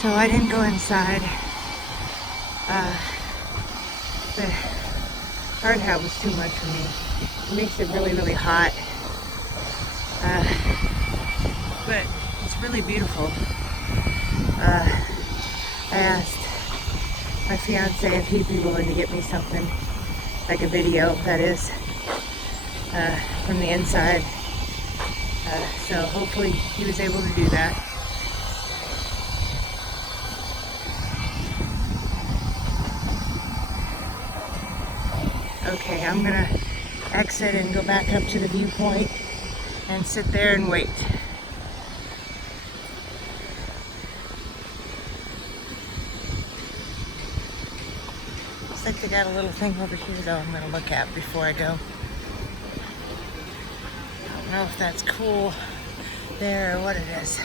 So I didn't go inside. The hard hat was too much for me. It makes it really, really hot. But it's really beautiful. I asked my fiance if he'd be willing to get me something, like a video, that is, from the inside. So hopefully he was able to do that. Okay, I'm gonna exit and go back up to the viewpoint and sit there and wait. Looks like they got a little thing over here though I'm gonna look at before I go. I don't know if that's cool there or what it is.